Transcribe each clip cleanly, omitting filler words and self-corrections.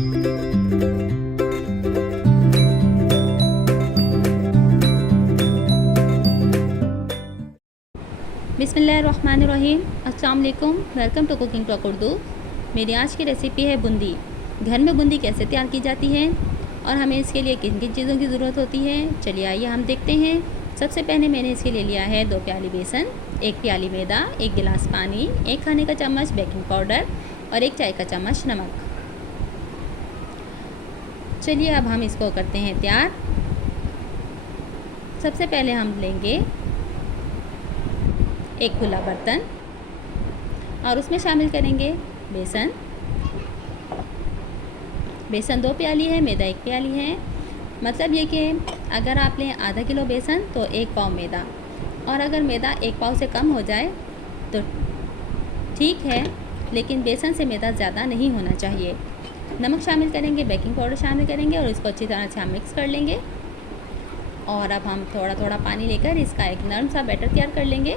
बिस्मिल्लाहिर्रहमानिर्रहीम। अस्सलाम वालेकुम। Welcome to cooking talk Urdu. मेरी आज की रेसिपी है बूंदी। घर में बूंदी कैसे तैयार की जाती है और हमें इसके लिए किन किन चीज़ों की ज़रूरत होती है, चलिए आइए हम देखते हैं। सबसे पहले मैंने इसके लिए लिया है 2 प्याली बेसन, 1 प्याली मैदा, 1 गिलास पानी, 1 खाने का चम्मच बेकिंग पाउडर और 1 चाय का चम्मच नमक। चलिए अब हम इसको करते हैं तैयार। सबसे पहले हम लेंगे एक खुला बर्तन और उसमें शामिल करेंगे बेसन। बेसन 2 प्याली है, मैदा 1 प्याली है। मतलब ये कि अगर आप लें आधा किलो बेसन तो 1 पाव मैदा, और अगर मैदा 1 पाव से कम हो जाए तो ठीक है, लेकिन बेसन से मैदा ज़्यादा नहीं होना चाहिए। नमक शामिल करेंगे, बेकिंग पाउडर शामिल करेंगे और इसको अच्छी तरह से हम मिक्स कर लेंगे। और अब हम थोड़ा थोड़ा पानी लेकर इसका एक नरम सा बैटर तैयार कर लेंगे।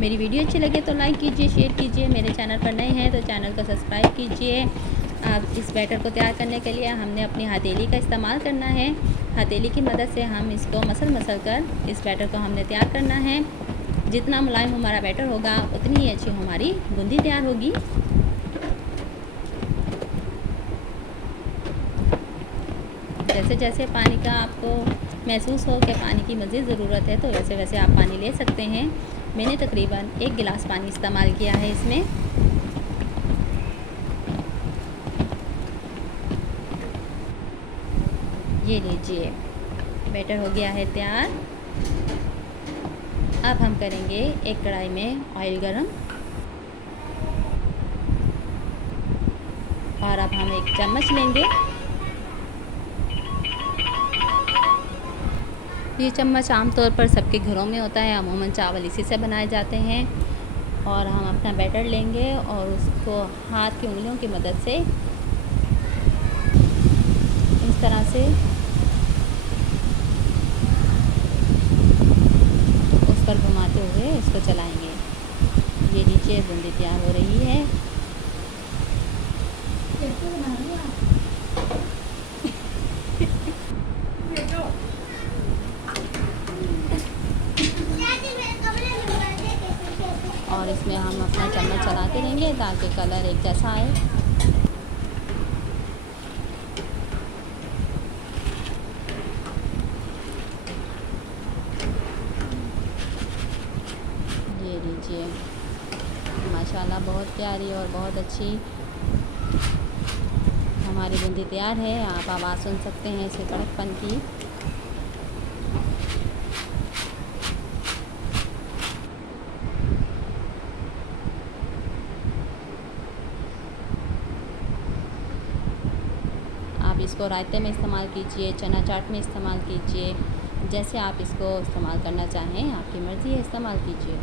मेरी वीडियो अच्छी लगे तो लाइक कीजिए, शेयर कीजिए। मेरे चैनल पर नए हैं तो चैनल को सब्सक्राइब कीजिए। अब इस बैटर को तैयार करने के लिए हमने अपनी हथेली का इस्तेमाल करना है। हथेली की मदद से हम इसको मसल कर इस बैटर को हमने तैयार करना है। जितना मुलायम हमारा बैटर होगा उतनी ही अच्छी हमारी बूंदी तैयार होगी। जैसे जैसे पानी का आपको महसूस हो कि पानी की मज़ीद ज़रूरत है तो वैसे वैसे आप पानी ले सकते हैं। मैंने तकरीबन 1 गिलास पानी इस्तेमाल किया है इसमें। ये लीजिए, बैटर हो गया है तैयार। अब हम करेंगे एक कढ़ाई में ऑयल गरम और अब हम 1 चम्मच लेंगे। ये चम्मच आमतौर पर सबके घरों में होता है, अमूमन चावल इसी से बनाए जाते हैं। और हम अपना बैटर लेंगे और उसको हाथ की उंगलियों की मदद से इस तरह से उस पर घुमाते हुए इसको चलाएंगे। ये नीचे बूंदी तैयार हो रही है। और इसमें हम अपना चम्मच चलाते रहेंगे ताकि कलर एक जैसा आए। ये लीजिए, माशाल्लाह बहुत प्यारी और बहुत अच्छी हमारी बूंदी तैयार है। आप आवाज़ सुन सकते हैं इसके कड़कपन की। आप इसको रायते में इस्तेमाल कीजिए, चना चाट में इस्तेमाल कीजिए, जैसे आप इसको इस्तेमाल करना चाहें, आपकी मर्ज़ी है, इस्तेमाल कीजिए।